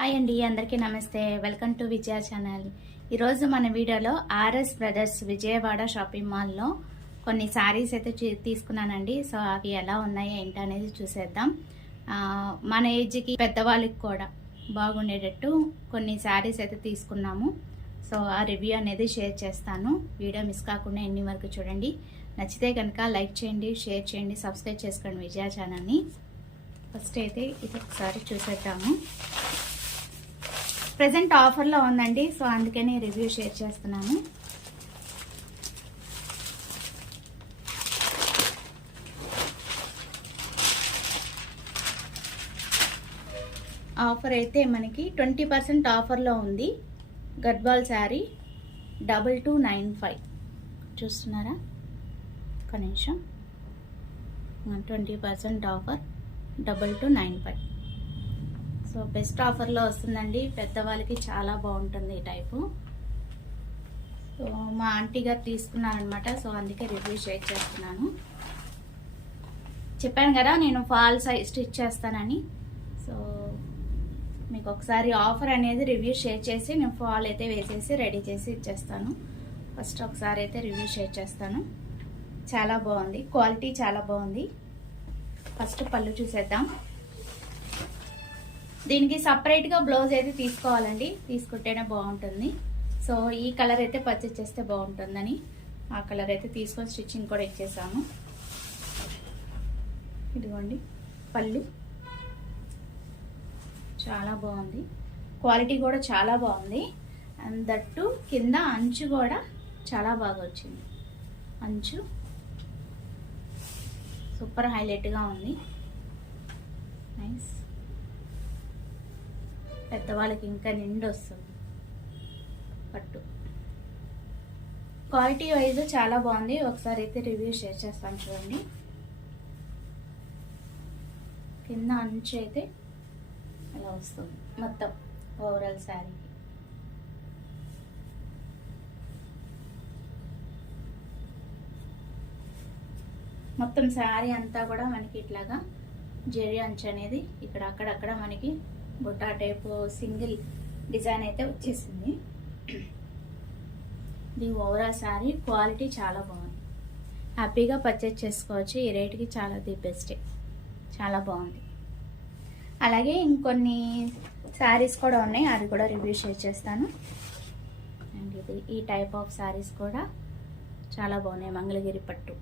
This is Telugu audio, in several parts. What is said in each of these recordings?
హాయ్ అండి, అందరికీ నమస్తే. Welcome to Vijaya channel. ఈరోజు మన వీడియోలో ఆర్ఎస్ బ్రదర్స్ విజయవాడ షాపింగ్ మాల్లో కొన్ని శారీస్ అయితే తీసుకున్నానండి. సో అవి ఎలా ఉన్నాయి ఏంటి అనేది చూసేద్దాం. మన ఏజ్కి పెద్దవాళ్ళకి కూడా బాగుండేటట్టు కొన్ని శారీస్ అయితే తీసుకున్నాము. సో ఆ రివ్యూ అనేది షేర్ చేస్తాను. వీడియో మిస్ కాకుండా ఎన్ని వరకు చూడండి. నచ్చితే కనుక లైక్ చేయండి, షేర్ చేయండి, సబ్స్క్రైబ్ చేసుకోండి విజయ ఛానల్ని. ఫస్ట్ అయితే ఇది ఒకసారి చూసేద్దాము. ప్రెజెంట్ ఆఫర్లో ఉందండి, సో అందుకని రివ్యూ షేర్ చేస్తున్నాను. ఆఫర్ అయితే మనకి 20% ఆఫర్లో ఉంది. గద్వాల్ శారీ 2295 చూస్తున్నారా? ఒక నిమిషం. 20% ఆఫర్ 2295. సో బెస్ట్ ఆఫర్లో వస్తుందండి. పెద్దవాళ్ళకి చాలా బాగుంటుంది ఈ టైపు. సో మా ఆంటీ గారు తీసుకున్నారనమాట, సో అందుకే రివ్యూ షేర్ చేస్తున్నాను. చెప్పాను కదా నేను ఫాల్ సైజ్ స్టిచ్ చేస్తానని. సో మీకు ఒకసారి ఆఫర్ అనేది రివ్యూ షేర్ చేసి నేను ఫాల్ అయితే వేసేసి రెడీ చేసి ఇచ్చేస్తాను. ఫస్ట్ ఒకసారి అయితే రివ్యూ షేర్ చేస్తాను. చాలా బాగుంది, క్వాలిటీ చాలా బాగుంది. ఫస్ట్ పళ్ళు చూసేద్దాం. దీనికి సపరేట్గా బ్లౌజ్ అయితే తీసుకోవాలండి, తీసుకుంటేనే బాగుంటుంది. సో ఈ కలర్ అయితే పర్చేస్ చేస్తే బాగుంటుందని ఆ కలర్ అయితే తీసుకొని స్టిచ్చింగ్ కూడా ఇచ్చేసాము. ఇదిగోండి పళ్ళు, చాలా బాగుంది, క్వాలిటీ కూడా చాలా బాగుంది. అండ్ దట్టు కింద అంచు కూడా చాలా బాగా వచ్చింది. అంచు సూపర్ హైలైట్గా ఉంది, నైస్. పెద్దవాళ్ళకి ఇంకా నిండు వస్తుంది పట్టు. క్వాలిటీ వైజ్ చాలా బాగుంది. ఒకసారి అయితే రివ్యూ షేర్ చేస్తాను చూడండి. కింద అంచు అయితే ఇలా వస్తుంది మొత్తం ఓవరాల్ శారీకి. మొత్తం శారీ అంతా కూడా మనకి ఇట్లాగా జెరీ అంచు అనేది ఇక్కడ అక్కడక్కడ మనకి బుట్టా టైప్ సింగిల్ డిజైన్ అయితే వచ్చేసింది. ఇది ఓవరాల్ శారీ క్వాలిటీ చాలా బాగుంది. హ్యాపీగా పర్చేజ్ చేసుకోవచ్చు. ఈ రేట్కి చాలా ది బెస్టే, చాలా బాగుంది. అలాగే ఇంకొన్ని శారీస్ కూడా ఉన్నాయి, అది కూడా రివ్యూ షేర్ చేస్తాను. అండ్ ఇది ఈ టైప్ ఆఫ్ శారీస్ కూడా చాలా బాగున్నాయి. మంగళగిరి పట్టు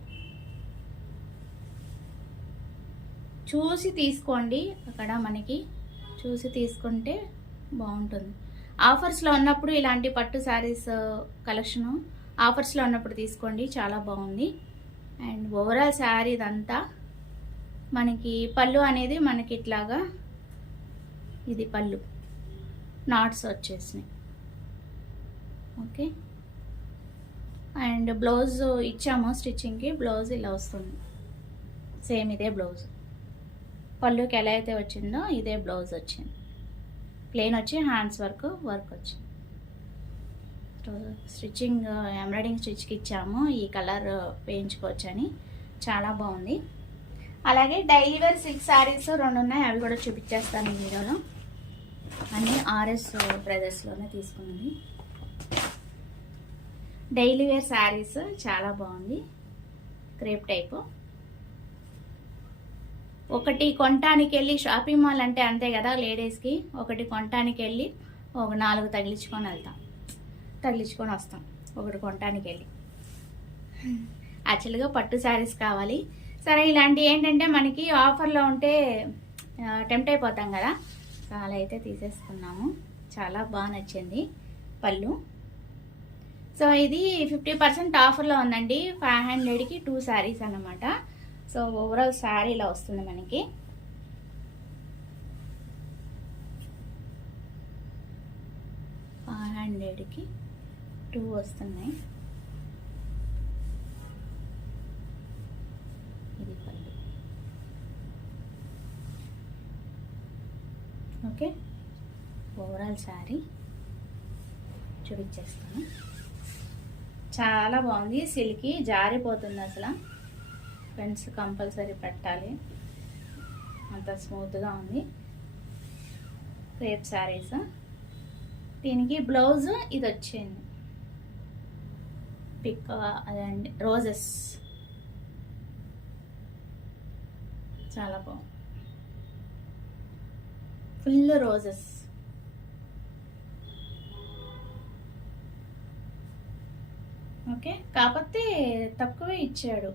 చూసి తీసుకోండి. అక్కడ మనకి చూసి తీసుకుంటే బాగుంటుంది. ఆఫర్స్లో ఉన్నప్పుడు ఇలాంటి పట్టు శారీస్ కలెక్షను ఆఫర్స్లో ఉన్నప్పుడు తీసుకోండి, చాలా బాగుంది. అండ్ ఓవరాల్ శారీ ఇదంతా మనకి పళ్ళు అనేది మనకి ఇట్లాగా ఇది పళ్ళు నాట్స్ వచ్చేసినాయి. ఓకే, అండ్ బ్లౌజ్ ఇచ్చాము స్టిచ్చింగ్కి. బ్లౌజ్ ఇలా వస్తుంది, సేమ్ ఇదే బ్లౌజ్. పళ్ళుకి ఎలా అయితే వచ్చిందో ఇదే బ్లౌజ్ వచ్చింది. ప్లెయిన్ వచ్చి హ్యాండ్స్ వర్క్ వచ్చింది. స్టిచ్చింగ్ ఎంబ్రాయిడింగ్ స్టిచ్కి ఇచ్చాము. ఈ కలర్ వేయించుకోవచ్చని, చాలా బాగుంది. అలాగే డైలీ వేర్ సిల్క్ శారీస్ 2 ఉన్నాయి, అవి కూడా చూపించేస్తాను ఈ వీడియోలో. అన్నీ ఆర్ఎస్ బ్రదర్స్లోనే తీసుకున్నది. డైలీ వేర్ శారీస్ చాలా బాగుంది, క్రేప్ టైపు. ఒకటి కొనటానికి వెళ్ళి, షాపింగ్ మాల్ అంటే అంతే కదా లేడీస్కి, ఒకటి కొనటానికి వెళ్ళి ఒక 4 తగిలించుకొని వస్తాం ఒకటి కొనటానికి వెళ్ళి. యాక్చువల్గా పట్టు శారీస్ కావాలి. సరే ఇలాంటి ఏంటంటే మనకి ఆఫర్లో ఉంటే టెంప్ట్ అయిపోతాం కదా, అలా అయితే తీసేసుకున్నాము. చాలా బాగా నచ్చింది పళ్ళు. సో ఇది 50% ఆఫర్లో ఉందండి. 500కి 2 శారీస్ అన్నమాట. సో ఓవరాల్ శారీ ఇలా వస్తుంది మనకి. $500కి 2 వస్తున్నాయి. ఇది పళ్ళు. ఓకే, ఓవరాల్ శారీ చూపించేస్తాను. చాలా బాగుంది, సిల్కీ జారిపోతుంది అసలు. ఫ్రెండ్స్ కంపల్సరీ పెట్టాలి, అంత స్మూత్గా ఉంది. క్రేప్ శారీస్. దీనికి బ్లౌజ్ ఇది వచ్చింది పిక్ అదండి, రోజెస్. చాలా బాగుంది, ఫుల్ రోజెస్. ఓకే, కాకపోతే తక్కువే ఇచ్చాడు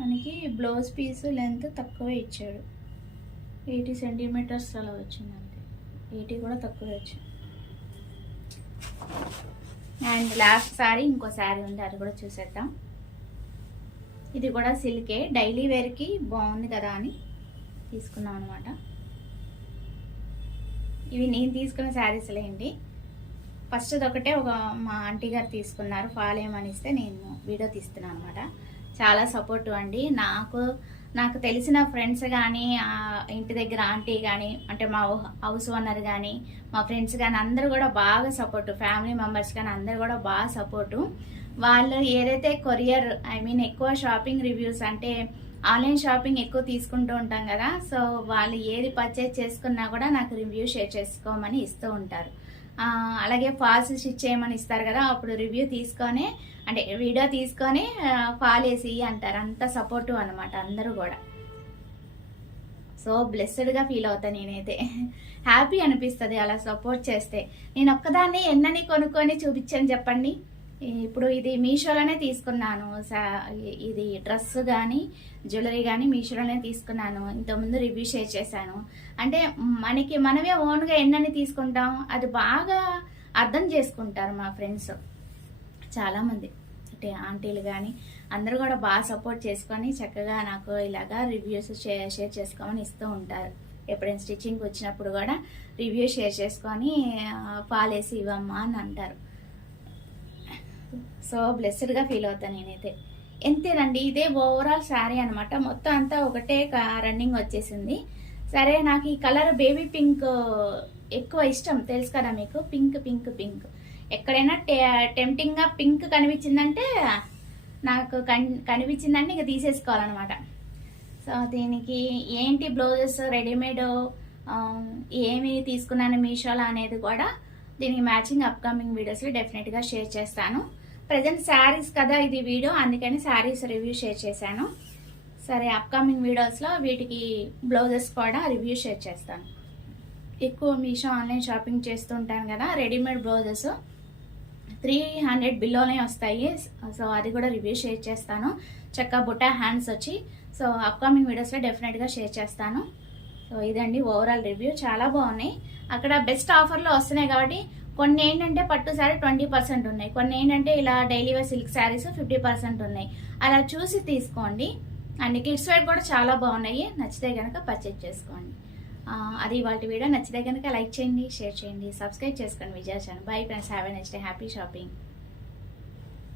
మనకి. బ్లౌజ్ పీస్ లెంత్ తక్కువే ఇచ్చాడు, 80 సెంటీమీటర్స్ అలా వచ్చింది అంతే, 80 కూడా తక్కువే వచ్చింది. అండ్ లాస్ట్ సారీ ఇంకో శారీ ఉంది, అది కూడా చూసేద్దాం. ఇది కూడా సిల్కే, డైలీ వేర్కి బాగుంది కదా అని తీసుకున్నాం అనమాట. ఇవి నేను తీసుకున్న శారీస్లే అండి. ఫస్ట్ ఒకటే మా ఆంటీ గారు తీసుకున్నారు, ఫాలో ఏమని ఇస్తే నేను వీడియో తీస్తున్నాను అనమాట. చాలా సపోర్టివ్ అండి. నాకు తెలిసిన ఫ్రెండ్స్ కానీ, ఇంటి దగ్గర ఆంటీ కానీ, అంటే మా హౌస్ ఓనర్ కానీ, మా ఫ్రెండ్స్ కానీ అందరూ కూడా బాగా సపోర్టు, ఫ్యామిలీ మెంబర్స్ కానీ అందరూ కూడా బాగా సపోర్టు. వాళ్ళు ఏదైతే కొరియర్ ఎక్కువ షాపింగ్ రివ్యూస్, అంటే ఆన్లైన్ షాపింగ్ ఎక్కువ తీసుకుంటూ ఉంటాం కదా, సో వాళ్ళు ఏది పర్చేజ్ చేసుకున్నా కూడా నాకు రివ్యూ షేర్ చేసుకోమని ఇస్తూ ఉంటారు. అలాగే ఫాల్స్ స్టిచ్ చేయమని ఇస్తారు కదా, అప్పుడు రివ్యూ తీసుకొని, అంటే వీడియో తీసుకొని ఫాల్ వేసి అంటారు. అంత సపోర్టివ్ అనమాట అందరూ కూడా. సో బ్లెస్డ్గా ఫీల్ అవుతాను నేనైతే, హ్యాపీ అనిపిస్తుంది అలా సపోర్ట్ చేస్తే. నేను ఒక్కదాన్ని ఎన్నని కొనుక్కొని చూపించాను చెప్పండి. ఇప్పుడు ఇది మీషోలోనే తీసుకున్నాను, ఇది డ్రెస్ కానీ జ్యువెలరీ కానీ మీషోలోనే తీసుకున్నాను. ఇంతకుముందు రివ్యూ షేర్ చేశాను. అంటే మనమే ఓన్గా ఎన్నని తీసుకుంటాం, అది బాగా అర్థం చేసుకుంటారు మా ఫ్రెండ్స్ చాలామంది, అంటే ఆంటీలు కానీ అందరూ కూడా బాగా సపోర్ట్ చేసుకొని చక్కగా నాకు ఇలాగా రివ్యూస్ షేర్ చేసుకోమని ఇస్తూ ఉంటారు. ఎప్పుడైనా స్టిచ్చింగ్కి వచ్చినప్పుడు కూడా రివ్యూ షేర్ చేసుకొని ఫాల్ వేసి ఇవ్వమ్మా అని అంటారు. సో బ్లెస్డ్గా ఫీల్ అవుతాను నేనైతే. ఎంతేనండి, ఇదే ఓవరాల్ శారీ అనమాట. మొత్తం అంతా ఒకటే రన్నింగ్ వచ్చేసింది. సరే, నాకు ఈ కలర్ బేబీ పింక్ ఎక్కువ ఇష్టం, తెలుసు కదా మీకు. పింక్ పింక్ పింక్ ఎక్కడైనా టెంప్టింగ్గా పింక్ కనిపించిందంటే, నాకు కనిపించిందంటే ఇక తీసేసుకోవాలన్నమాట. సో దీనికి ఏంటి బ్లౌజెస్ రెడీమేడ్ ఏమి తీసుకున్నాను మీషోలో అనేది కూడా దీనికి మ్యాచింగ్ అప్కమింగ్ వీడియోస్లో డెఫినెట్గా షేర్ చేస్తాను. ప్రజెంట్ శారీస్ కదా ఇది వీడియో, అందుకని శారీస్ రివ్యూ షేర్ చేశాను. సరే, అప్కమింగ్ వీడియోస్లో వీటికి బ్లౌజెస్ కూడా రివ్యూ షేర్ చేస్తాను. ఎక్కువ మీషో ఆన్లైన్ షాపింగ్ చేస్తుంటాను కదా, రెడీమేడ్ బ్లౌజెస్ 300 బిలోనే వస్తాయి. సో అది కూడా రివ్యూ షేర్ చేస్తాను. చక్కగా బుట్టా హ్యాండ్స్ వచ్చి, సో అప్కమింగ్ వీడియోస్లో డెఫినెట్గా షేర్ చేస్తాను. సో ఇదండి ఓవరాల్ రివ్యూ, చాలా బాగున్నాయి. అక్కడ బెస్ట్ ఆఫర్లో వస్తున్నాయి కాబట్టి కొన్ని ఏంటంటే పట్టు శారీ 20% ఉన్నాయి, కొన్ని ఏంటంటే ఇలా డైలీ వేర్ సిల్క్ శారీస్ 50% ఉన్నాయి. అలా చూసి తీసుకోండి. అండ్ కిడ్స్ వేర్ కూడా చాలా బాగున్నాయి, నచ్చితే కనుక పర్చేజ్ చేసుకోండి. అది ఇవాళ వీడియో. నచ్చితే కనుక లైక్ చేయండి, షేర్ చేయండి, సబ్స్క్రైబ్ చేసుకోండి Vijaya channel. Bye friends, have a next day, happy shopping.